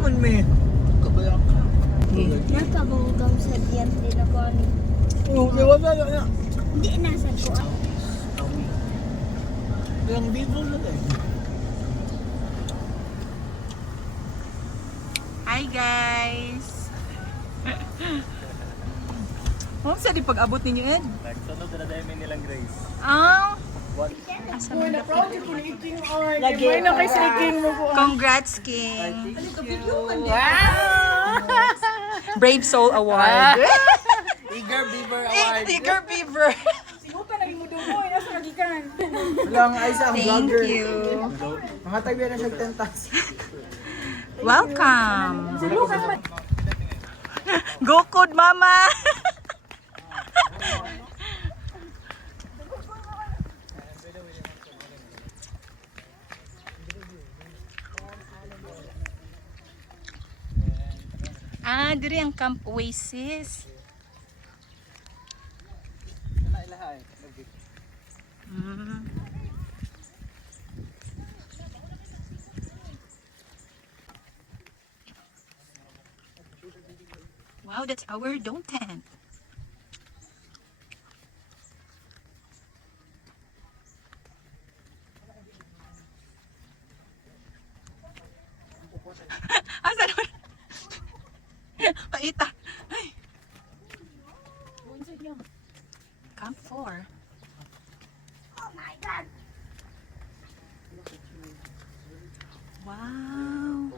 man me. Kabayak ka. Nakabungkam sa diyan din ako. Oo, di wala na. Hindi nasa ko. Yang dito na eh. Hi guys! Oh, sa di pag-abot ninyo, Ed? Nagsunod na dahil may nilang Grace. Ah! Uy, na-proud ko ni King Art. Lagi. May na kay si King mo po. Congrats, King! Brave Soul Award! Eager Beaver Award. Eager Beaver! Sigutan na mo dugo. Nasa nagikan. Lang ay sa Thank you! Mga tagbiya na siya 10,000. Welcome! Gokod, Mama! Ah, diri ang Camp Oasis. Mm. Wow, that's our dome tent. Asa naman? Paita. Ay. Camp 4. Oh my God! Wow.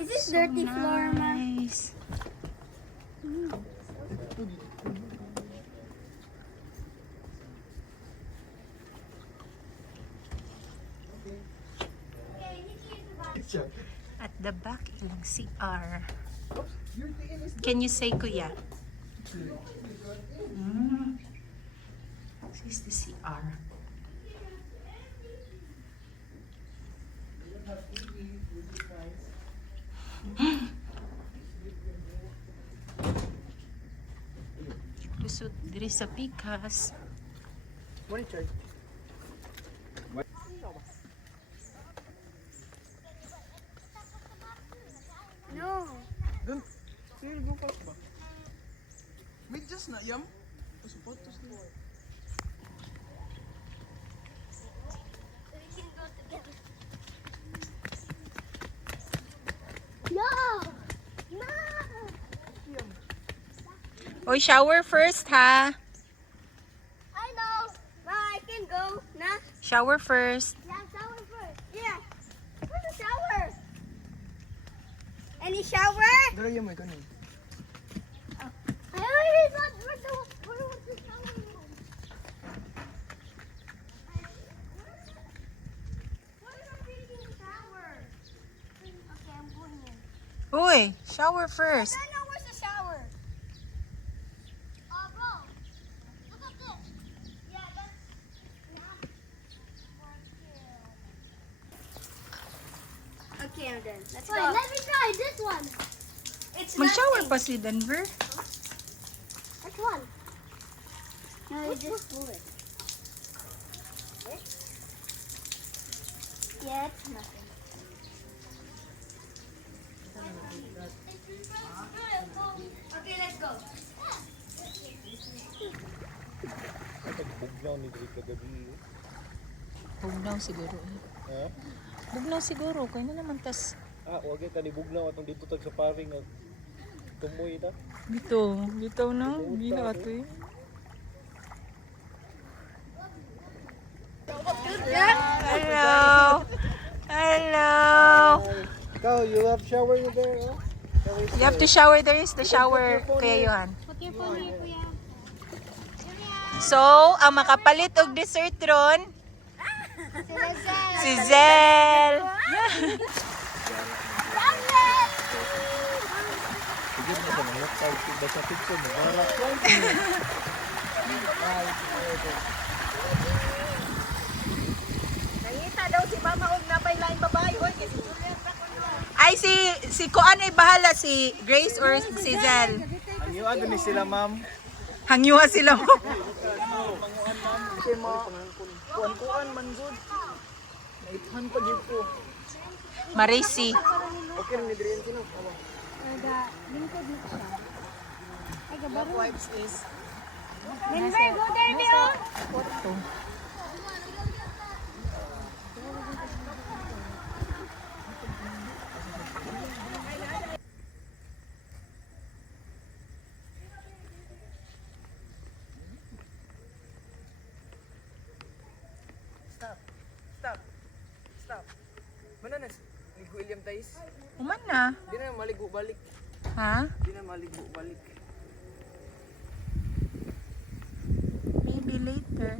Is this dirty floor, ma? Nice. At the back, yung CR. Can you say, Kuya? This is the CR. Lusot diri sa pikas. What is it? No. Dun. Here, go pa ba? Wait, just na yam. Sapatos na. We can go together. No! No! Oy, shower first, ha? I know. Ma, I can go. Nah. Shower first. Yeah, shower first. Yeah. Where's the shower? Any shower? Dara yam ay kanin. I already thought where was the shower room? Where is the shower? Okay, I'm going in. Uy, shower first. I know where's the shower. Bro, look at this. Yeah, that's not okay, I'm done. Let's go. Let me try this one. It's Mag-shower nothing. pa si Denver. Which one? No, you just pull it. Yeah, it's nothing. Okay, let's go. Bugnaw ni diri kagabi. Bugnaw siguro. Ha? Bugnaw siguro. Kaya na naman tas. Ah, wag ka ni bugnaw atong dito tag sa paring nga tumoy ta. Bitaw na. Hindi na ato eh. Hello. Hello. Ikaw, you have shower na there, oh? You have to shower. There is the shower, Kuya Johan. Put your phone here, Kuya. So, ang makapalit og dessert ron, si Sila Zel. Sige na sa mga tawag ba sa picture mo? Barak lang. Nangita daw si Mama og napay lain babae. Hoy, kasi Juliet pa ko no. Ay, si Kuan ay bahala, si Grace or si Zel. Ang iyo adto ni sila, ma'am. Hangyuha sila mo. Kasi mga kuan-kuan man good. Naithan pa gyud ko. Marisi. Okay rin ni Drian sino? Ada lingkod mo siya. Ay, That wipes is Denver, go there, Leo. stop. Stop. Stop. Mana na ligo William Tais? Uman na. Di na maligo balik. Ha? Di na maligo balik. Maybe later.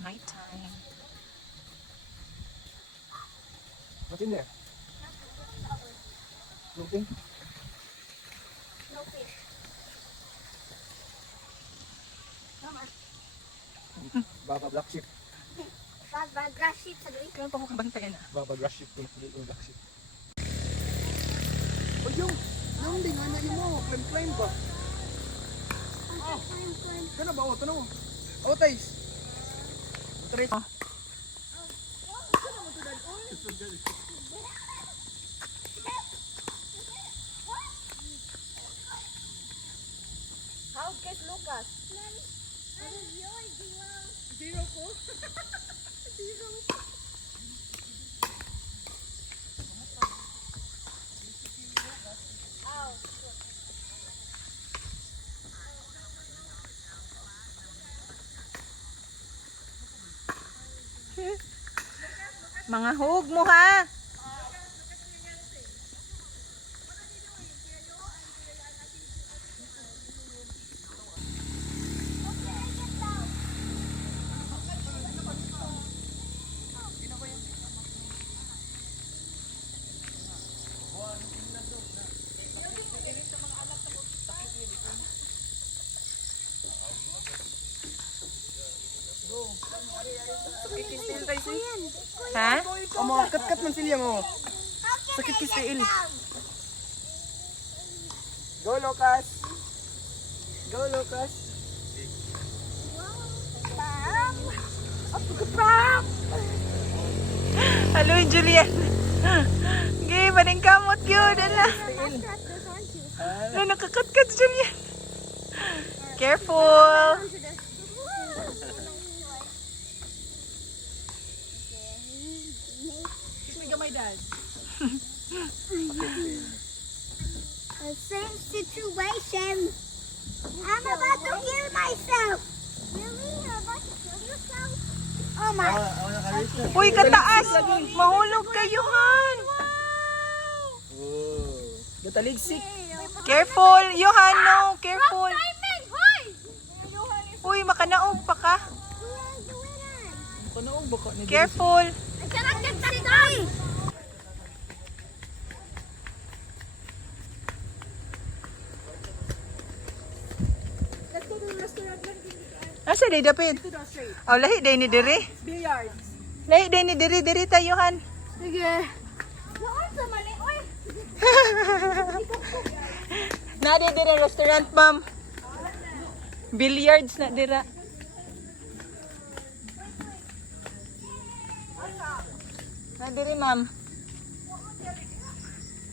Night time. What's in there? Nothing. Baba black sheep. Pag-grashi sa gawin. Kailan pa ko kabantayan na? Baba black sheep. Yung black sheep. Oh yung ding ano yung mo. Climb ba? Kana ba? Ito na mo. Oh Tais. Try. Oh. How kay Lucas? Zero ko. Mga hug mo ha. Sakit kistil Tais eh. Ha? O mga kat man sila mo. Sakit kistil. Go Lucas. Go Lucas. Hello, Julian. Gay, maning kamot yun. Ala. Ala, nakakatkat, Julian. Careful. My dad. The same situation. I'm about to kill myself. Really? You're about to kill yourself? Oh my. Uy, kataas. Mahulog kayo, Han. Gataligsik. Careful, Johan, no. Careful. Diamond, hoy! Uy, makanaog pa ka. Kanaog baka ni Careful. I cannot get that guy. Let's go to the restaurant lang. Asa day dapit? To the straight. Oh, lahi day ni diri. Billiards. Lahi day ni diri tayo, Han. Sige. Noon sa mali, oy. Na di diri restaurant, ma'am. Billiards na dira. Na diri, ma'am.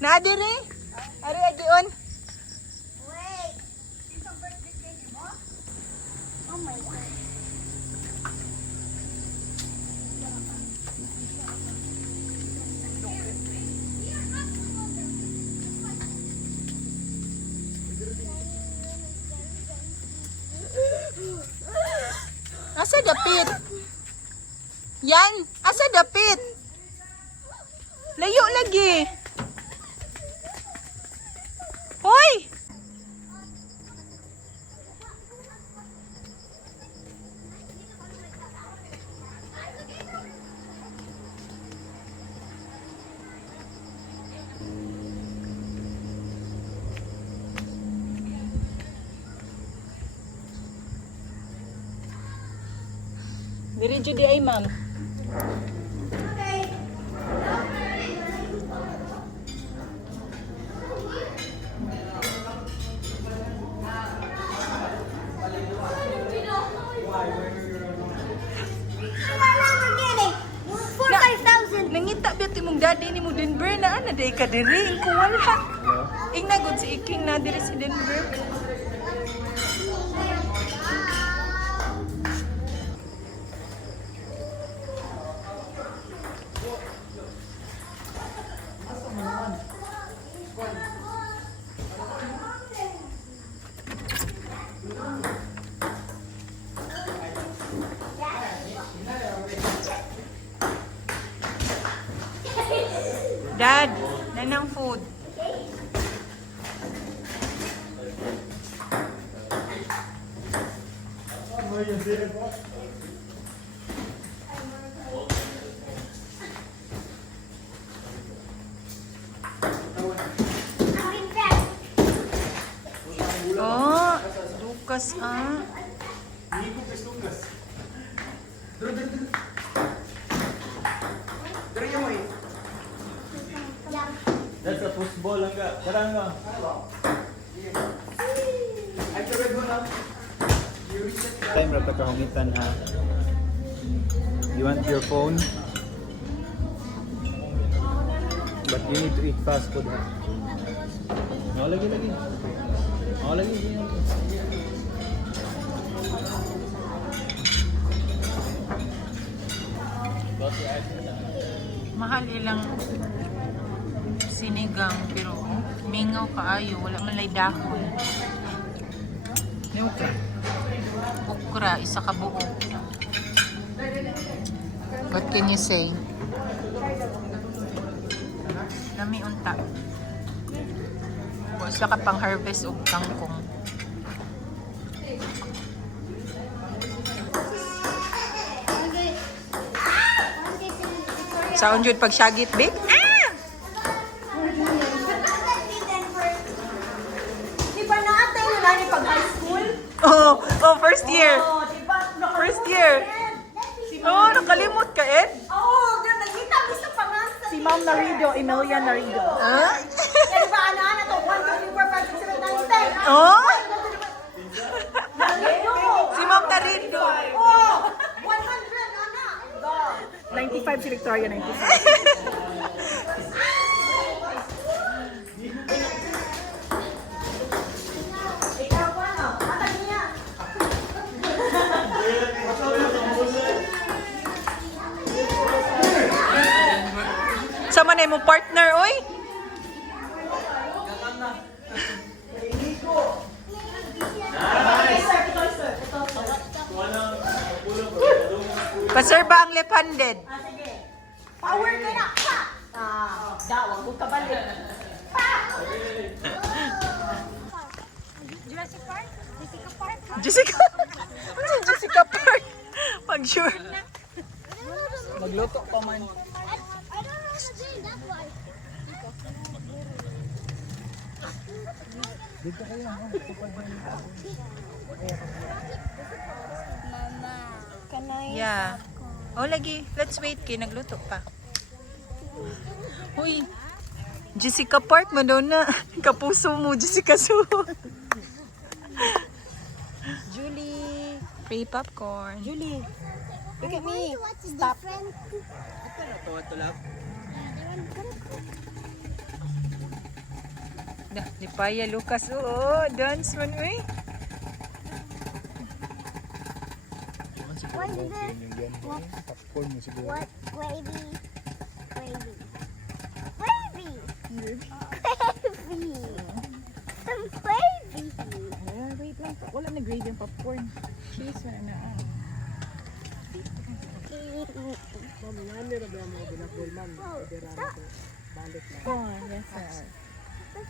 Na diri. Ari agion. Wait. Oh my God. Asa dapit? Yan, asa dapit? Layo lagi. Hoy! Diri jud di ay, ma'am. na day ka diri. Kung wala. Ing nagod si Iking na diri si Denver. Dad, nanang food. Coming back. Oh, Lucas ah. Dari mo eh. That's a football lang ka. Karang nga. Ay, tawag mo na. You reset that. Time rata ka humitan ha. You want your phone? But you need to eat fast food ha. Oh, lagi. Oh, lagi. Mahal ilang sinigang pero mingaw kaayo, wala man lay dahon. Okra, isa ka buo. What can you say? Lami unta. Wala ka pang harvest og kangkong. Saon jud pag syagit big? Ah! Di ba naatay yun na pag high school? Oh, first year. Oh, di ba? First year. Oh, nakalimot ka, Ed? Oo, nagkita mo sa pangalan. Si Ma'am Narido, Emilia Narido. Huh? Kaya di ba, ana to? 1, 2, 3, 4, 5, 6, 7, 8, 9, 10. Oh? Narido. Si Ma'am Narindo. Oh, 100, ana. 95 si Victoria, 95. Ikaw pa, no? Ata niya. Sama na mo partner, oy? Paserba ang left-handed. Sige. Power ka na. Pa! Daw, huwag ka balik. Jurassic Park? Jurassic Park? Jessica. Ano si Jessica Park? Mag-sure. Magluto pa man. I don't know how to do that one. Mama, can I? Yeah. Oh, lagi. Let's wait kay nagluto pa. Uy. Jessica Park, Madonna. Kapuso mo, Jessica Su. Julie. Free popcorn. Julie, look at me. What's different? Di paya Lucas. Oo, dance man uy. What is it? Popcorn mo siguro. What? Gravy. Gravy. Gravy. Gravy. Some gravy. Wait lang. Wala na grade yung popcorn. Cheese na na. Oh, yes sir.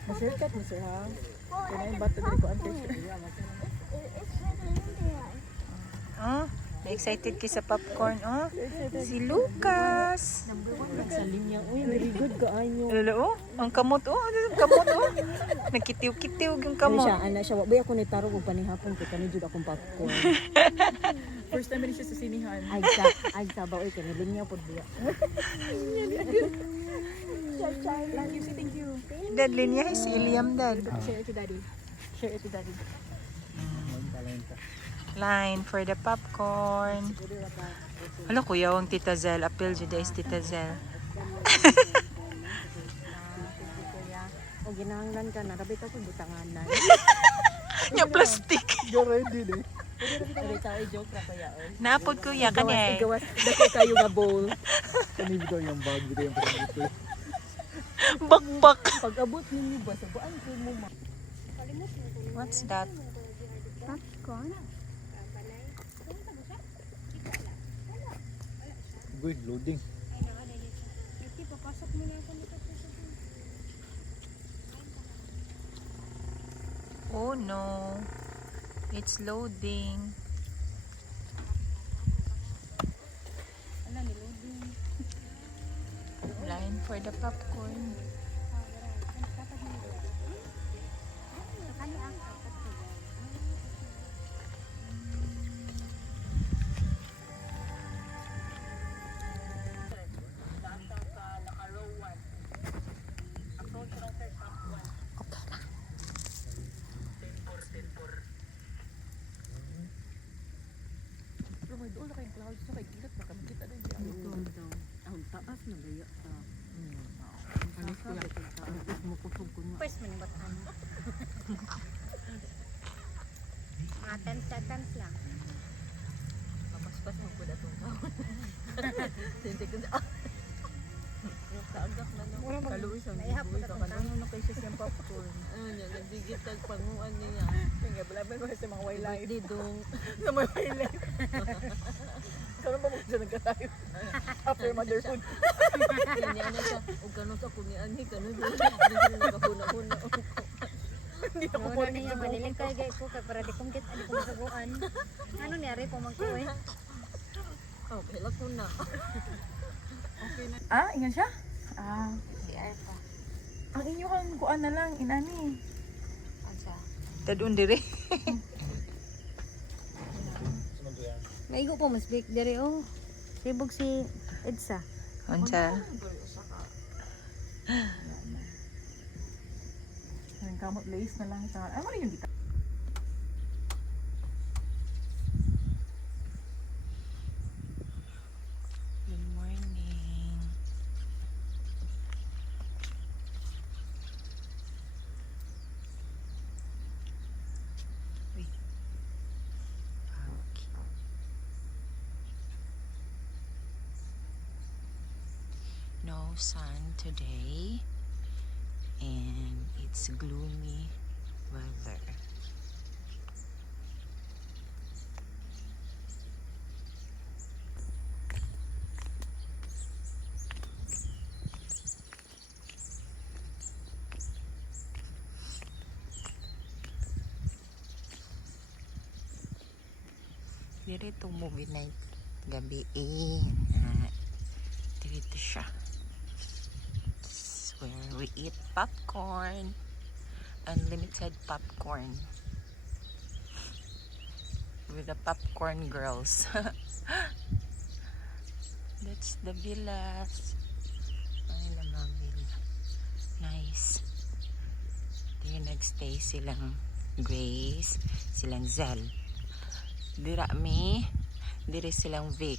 Masirkat mo sir ha? Kaya yung bato din ko ang picture. Oh, excited ki sa popcorn. Oh, si Lucas. Sa linya. Uy, very good ka anyo. Lalo, oh, ang kamot. Oh, ano yung kamot, oh. Nagkitiw-kitiw yung Ano kamot. siya, ana siya. Wabay ako ni Taro kung panihapon ko. Kani jud akong popcorn. First time rin siya sa sinihan. Ay sabaw. Uy, kani linya po diya. Thank you, thank you. Dad, linya si Iliam, Dad. Share it to daddy. Share it to daddy. Line for the popcorn. Hala, kuya, ang Tita Zel. Appeal dyan is Tita Zel. O ginahanglan ka na, rabit ako butanganan. Nya plastic. Ready din. Rabit ako, joke ra kaya. Napod kuya kani. Igawas, dako kayo nga bowl. Kani bitaw yung bag, bitaw yung pagkito. Bakbak. Pag abot ninyo ba, sabuan ko mo ma. What's that? Popcorn. Good, loading. Oh no. It's loading. Line for the popcorn. Pero may doon na kayong clouds na kay gilat baka makita din siya. Ang taas na gaya sa. Anis ko lang. Ang mo kusog ko nga. First man bataan. Mga times lang. Kapaspas mo po na itong kaon. Sente ko na. Kaagak na lang. Kaluwi sa mga buhay ka. Ano na kayo siya siyang popcorn? Ano niya, nagdigitag panguan niya. Kaya balabay ko sa mga wildlife. Didong. Sa mga wildlife. Saan ba mo siya nagkatayo? After motherhood. Yan ano siya. O gano'n sa kunian. Gano'n doon. Hindi sila nakahuna-huna. Hindi ako Ano niya maniling kay gay ko kay para di kong kit ali kong suguan. Ano niyari po magkuwi? Oh, kailan ko na. Ah, ingan siya? Ah, CR pa. ang inyong kuan na lang, inani. Ansa. Tadun dire. Maigo po mas big dere oh. Sibog si Edsa. Unsa? Ang kamot lace na lang sa. Ano rin yung dito? Good morning. Wait. Okay. No sun today, and it's gloomy weather. Dito itong movie night gabi dito siya. It's where we eat popcorn, unlimited popcorn with the popcorn girls. That's the villas. Ay lamang villa. Nice. Dito nagstay silang Grace, silang Zel. Dira mi, diri silang Vic.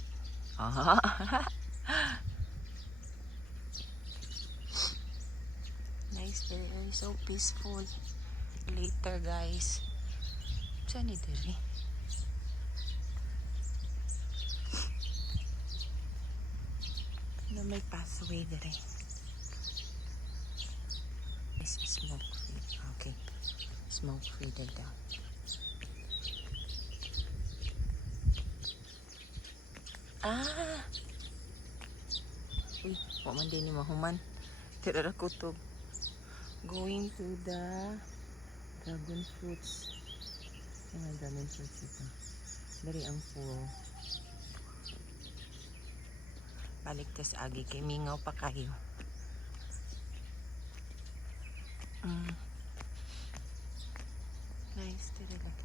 Nice there, so peaceful. Later guys. Saan ni diri? No, may pathway diri. This is smoke free. Okay. Smoke free dito. Ah! Uy, waman din ni mahuman. Tira kutob. Going to the dragon fruits. Ano ang dragon fruits ito? Dari ang pool. Balik tas agi kay mingaw pa kayo. Nice, tira lang.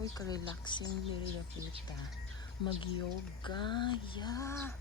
Uy, ka-relaxing diri na kita. Mag-yoga, yeah.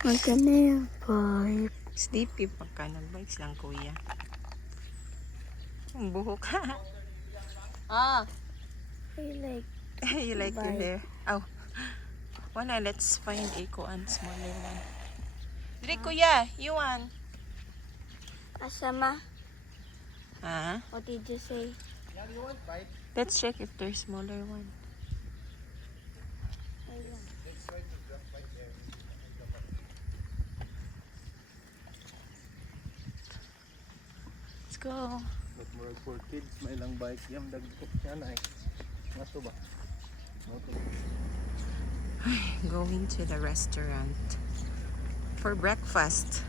Maganda yung vibe. Sleepy pagka nag-bikes lang kuya. Ang buhok ha. Ah, I like you like your Bye. hair? Oh. Wala, let's find a kuan smaller one. Dili kuya, you want? Asama. Ah, What did you say? let's check if there's smaller one. Let's go. But more for kids, may ilang bike yam dagko siya na eh. Mato ba? Mato. Going to the restaurant for breakfast.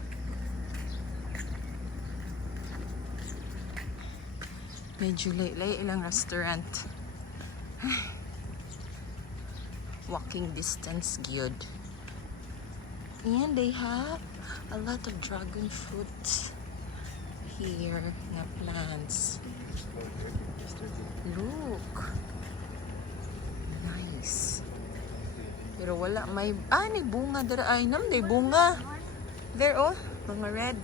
Medyo late ilang restaurant. Walking distance good. And they have a lot of dragon fruit here na plants. Look. Nice. Pero wala may ni bunga dara ay nam day bunga. There oh, mga red.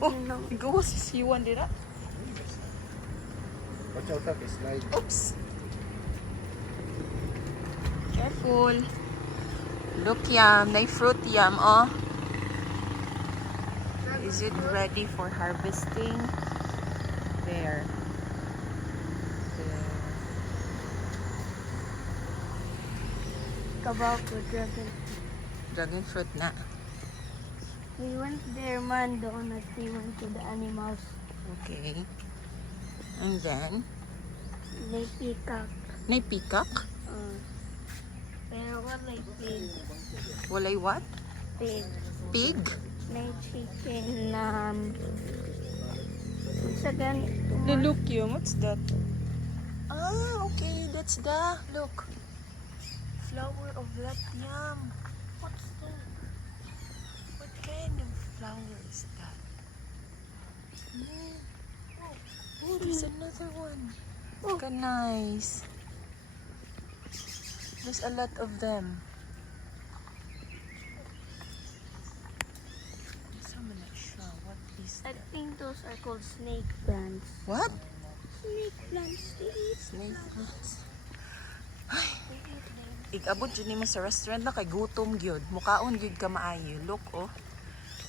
Oh, go si Siwan dira. Watch out ha, slide. Oops. Careful. Look yum, may fruit yum oh. Is it ready for harvesting? There. There. Kabako dragon. Dragon fruit na. We went there man doon at we went to the animals. Okay. And then, They peacock. may peacock. Pero wala pig. Walay what? Pig. Pig? May chicken na sa ganito. Look yum, what's that? Ah, okay, that's the, look. Flower of that yum. What's that? What kind of flower is that? Oh, there's another one. Look, nice. There's a lot of them. I'm not sure what is I that. think those are called snake plants. What? Snake plants, they eat Snake plants. Igabot dyan ni mo sa restaurant na kay gutom gyud. Mukaon gyud ka maayo. Look oh.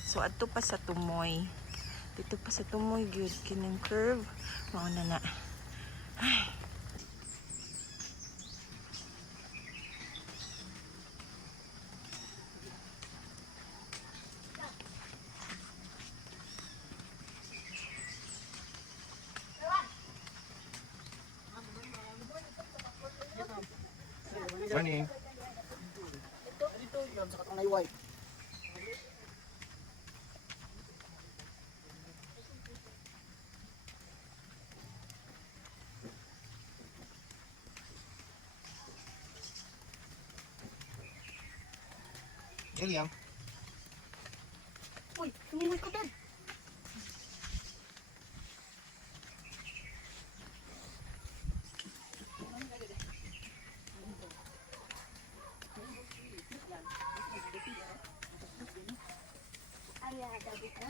So adto pa sa tumoy. Dito pa sa tumoy gyud kinang curve. Mao na na. Ay. Morning. Julian. Uy, sumilig ko din. Ano yung gabi ka?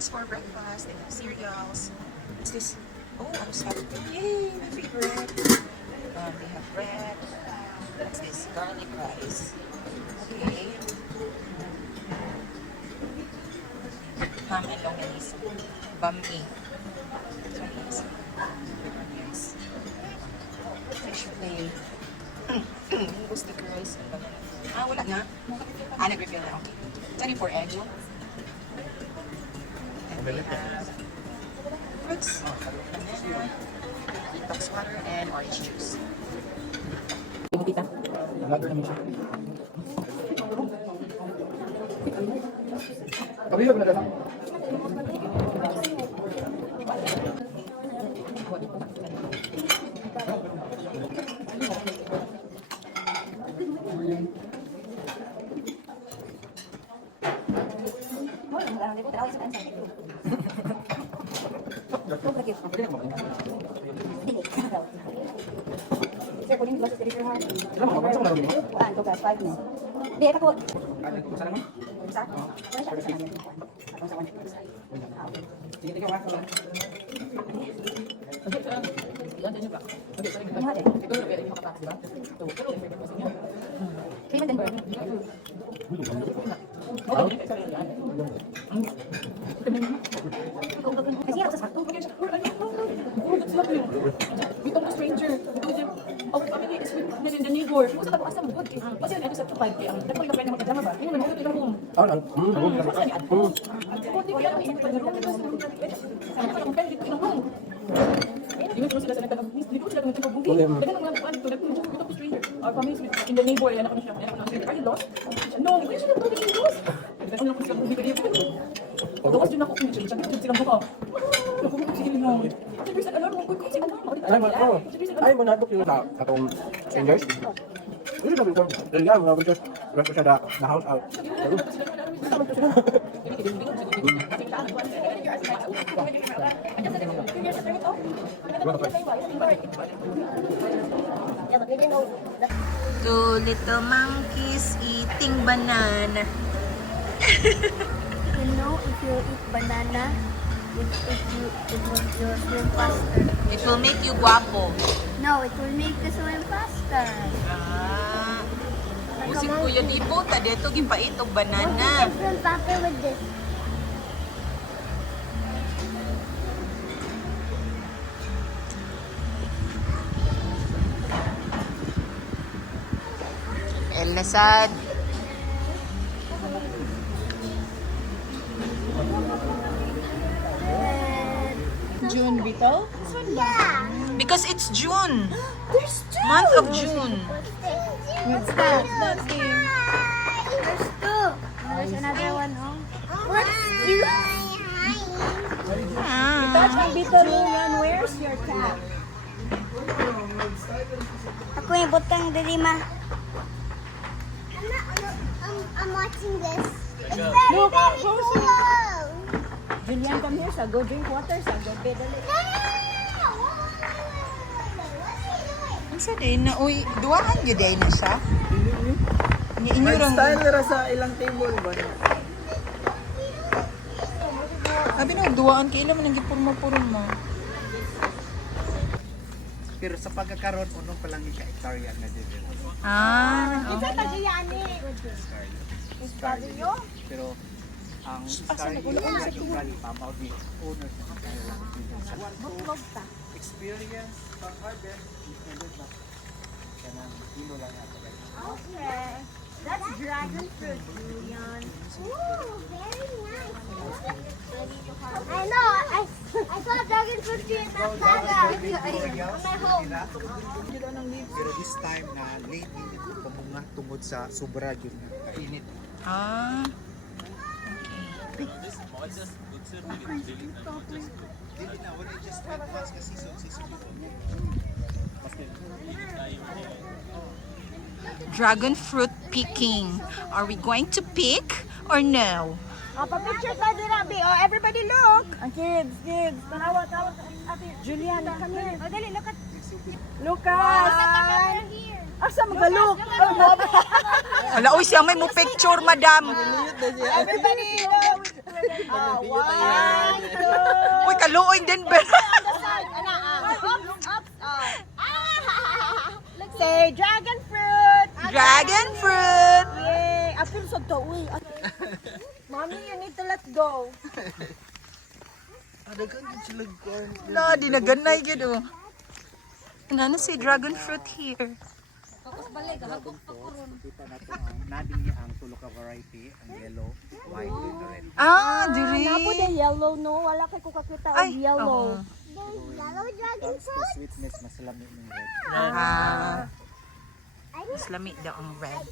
snacks for breakfast. They have cereals. What's this? Oh, ano sa yay, my favorite. They have bread. What's this? Garlic rice. Okay. Ham and longanisa. Bami. Chinese. Yes. Fish fillet. Mango sticky rice. Ah, wala na. Ah, nag-refill na. Okay. 24 egg. And we have fruits. Banana, detox water, and orange juice. We talk to stranger. Our family is with in the neighbor. Kung sa tapo-asa mo, good. Kasi yan, ito sa 5 kaya. Nagpag na pwede magkajama ba? Yung nanonood ito mo. Kunti ko yan, hindi pa naroon. Sabi ko, kung pwede dito kinahong. Yung ito sila sa nagtagang, hindi ko sila kung bungki. Dagan ang mga buwan ito, we talk to stranger. Our family is in the neighbor. Yan ako na siya. Yan ako na stranger. Are you lost? No, hindi ko siya nagtagang hindi lost. Dagan ako sila bungki kayo. Gawas din ako kung siya silang buka. Nakumukot si Hilino. Sabi sa alam mo, kung si alam mo. Ay, mo nabok yung katong strangers. Ano sabi ko? Dali mo nabok siya the house out. Two little monkeys eating banana. You know, if you eat banana, it will swim faster. It will make you guapo. No, it will make you swim faster. Ah. O si Kuya Dibo, ta dito gipait og You banana. can swim faster with this. El Nasad. June Vito? Yeah. Because it's June. There's two. Month of June. What's that? There's two. There's another one. Oh. What's two? Ah. Vito Julian, where's your cat? Ako yung butang Dilima. I'm watching this. It's very, Look, very closer. cool. Julian, come here, sa go drink water, sa go pedal. Unsa din na uy, duwahan gyud ay na siya. Ni inyo rang Nag-style ra sa ilang table ba? sabi na duwaan kay ila man ang gipurma-purma. Pero sa pagkakaroon, unong pa lang siya hectare na dito. Ah. Pero ang hectare yung rally pamaw ni owner sa hectare lang. Experience pang harder, dependent na. Kanang kilo lang natin. Okay. That's dragon fruit, Julian. Ooh, very nice. I know. I saw dragon fruit tree in that plaza. On my home. Pero this time na late din ito pamunga tungod sa sobra yun na init. Ah. Dili na, wala just 12 months ka season dito. Dragon fruit picking. Are we going to pick or no? Pa-picture tayo din, Abi. Oh, everybody look. Ang kids. Tanawa. Julian, come here. Oh, dali, look at Lucas. here. Asa mag-look? Ala, uy, siya may mo picture, madam. Everybody look. One, two. Uy, kaluoy din, Ben. Say dragon fruit. Dragon fruit. Yay! Apil sa to. Uy. Mommy, you need to let go. No, di na ganay gid oh. Ano si dragon fruit here? Kita natin ang nading niya ang tulo ka variety, ang yellow, white, and red. Ah, diri. Napo the yellow, no? Wala kay ko kakita Ay, og yellow. oo. Tapos the sweetness, masalami ng red. Ah. Mas lami daw ang red.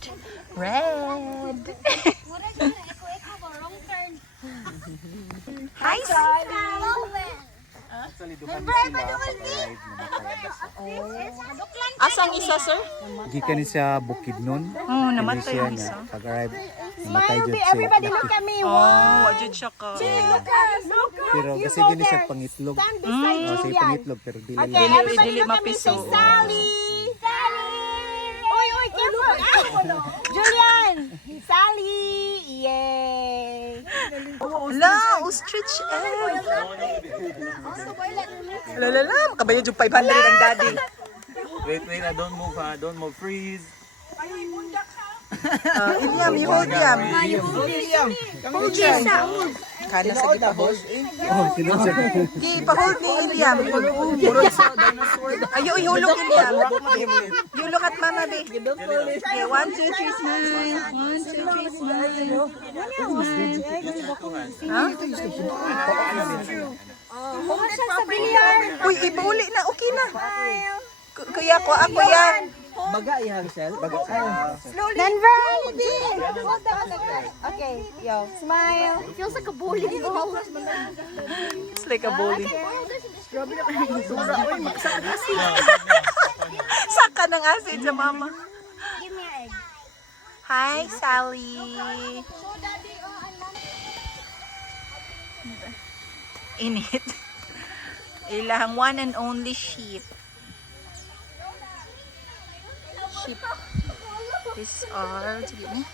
Red. Hi, Actually, duha ni sila pag-arrive na makaya. Asang isa, sir? Gikan ni siya Bukidnon. Oh, namatay Siya ang niya, isa. pag-arrive, namatay dyan siya. Everybody look at me. Oh, wajud siya ka. Look Pero you kasi go gini siya there. pangitlog. Stand beside Oh, siya Julian. pangitlog pero dili Okay, lang. everybody Dili look at me. Say mapiso. Sally. Sally. Oy, careful. Julian. Sally. Yay. La, ostrich egg. Lalala, makabayad yung 500 ang daddy. Wait, don't move, freeze. Ilyam, you hold yam. Hold yam. Kana sa kita, boss. Di, pa-hold ni Ilyam. Ayo, ihulog Ilyam. You look at mama, be. Okay, 1, 2, 3, smile. 1, 2, 3, smile. Huh? Hold it sa billiard. Uy, ipauli na. Okay na. Kuya ko, ako yan. Denver. Hold on. Okay, yo. Smile. Feels like a bowling ball. It's like a bowling. Saka ng acid sa mama. Give me an egg. Hi, Sally. Init. Ilang one and only sheep. Sheep. These are... Sige ni.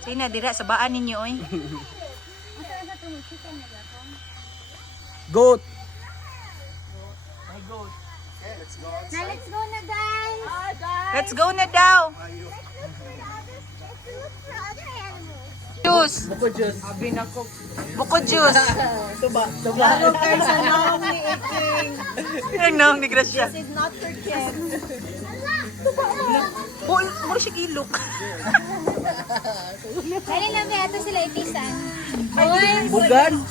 Sige na, dira. Sabaan ninyo, oy. Goat! Now let's go na, guys. Let's go na daw. Juice. Buko juice. Laro kayo sa naong ni Iking. Ang naong ni Gracia. This is not for kids. Mura siya ilok. Kaya na ba ito sila ipisan? Bugan!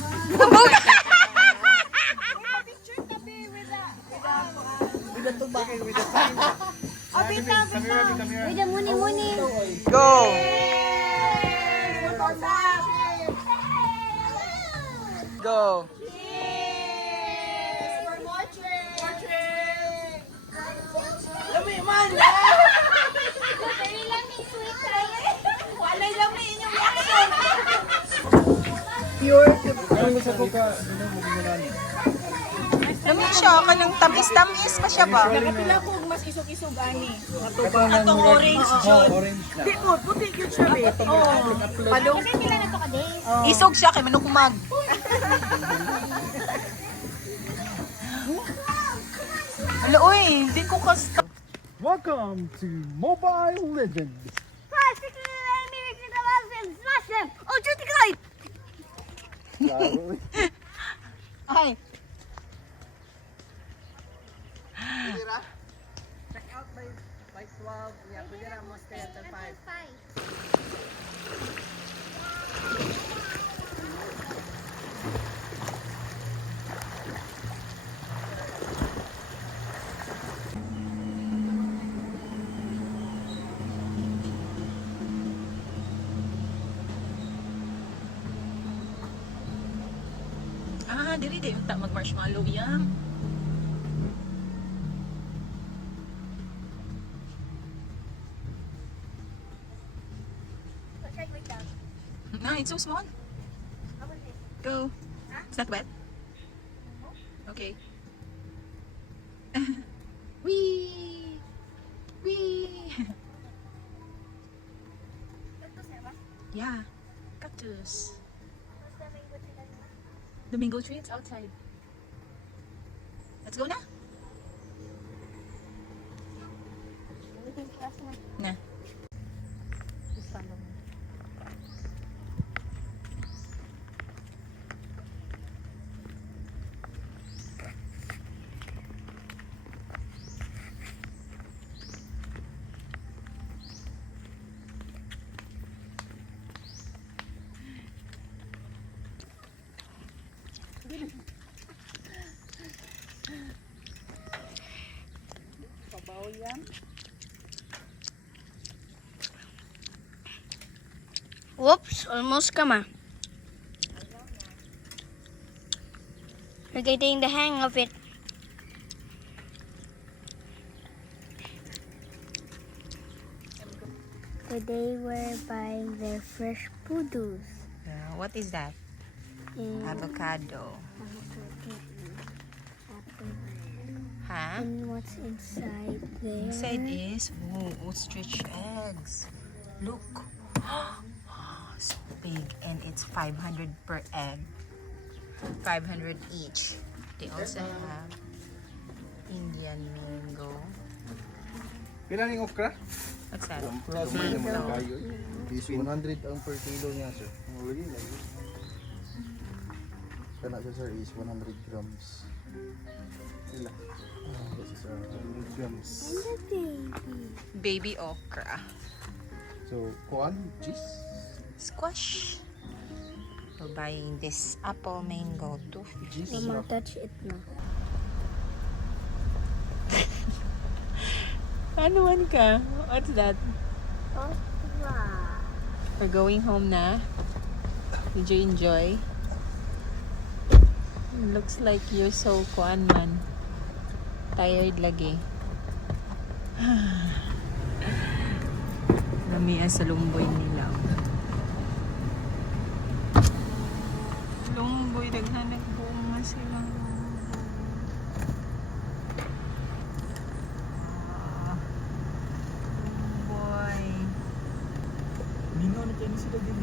With the muni-muni. Go. Go. Lami siya, kanang tamis-tamis pa siya ba? Nakapila ko mas isog-isog ani. Atong orange juice. Di ko, puti yun siya be. Palong. Pila na to ka days. Isog siya kay manukumag. Hala, uy, di ko kasta. Welcome to Mobile Legends! Smash them! Oh, duty kite! Ay. Ah, dili di unta mag-marshmallow yan. No, it's so small. Go. It's not wet. Okay. Wee. Wee. Yeah. Cactus. The mango tree, it's outside. Let's go na. Na. Whoops, almost come on. We're getting the hang of it. Today we're buying their fresh produce. Yeah, what is that? Avocado. Huh? And what's inside there? Inside is ostrich eggs. Look. So big, and it's 500 per egg. 500 each. They also have Indian mango. Pila ning okra? What's that? Is 100 ang per kilo niya, sir. Kana siya, sir, is 100 grams. Ila. This is 100 grams. Baby okra. So, kuan, cheese. Squash. We're buying this apple mango too. Cheese. Mama, touch it now. Ano man ka? What's that? Okra. We're going home na. Did you enjoy? Looks like you're so kuan man. Tired lagi. Lamiya sa lumboy nila. Lumboy, daghan nagbunga silang lumboy. Mingaw na kayo sila din.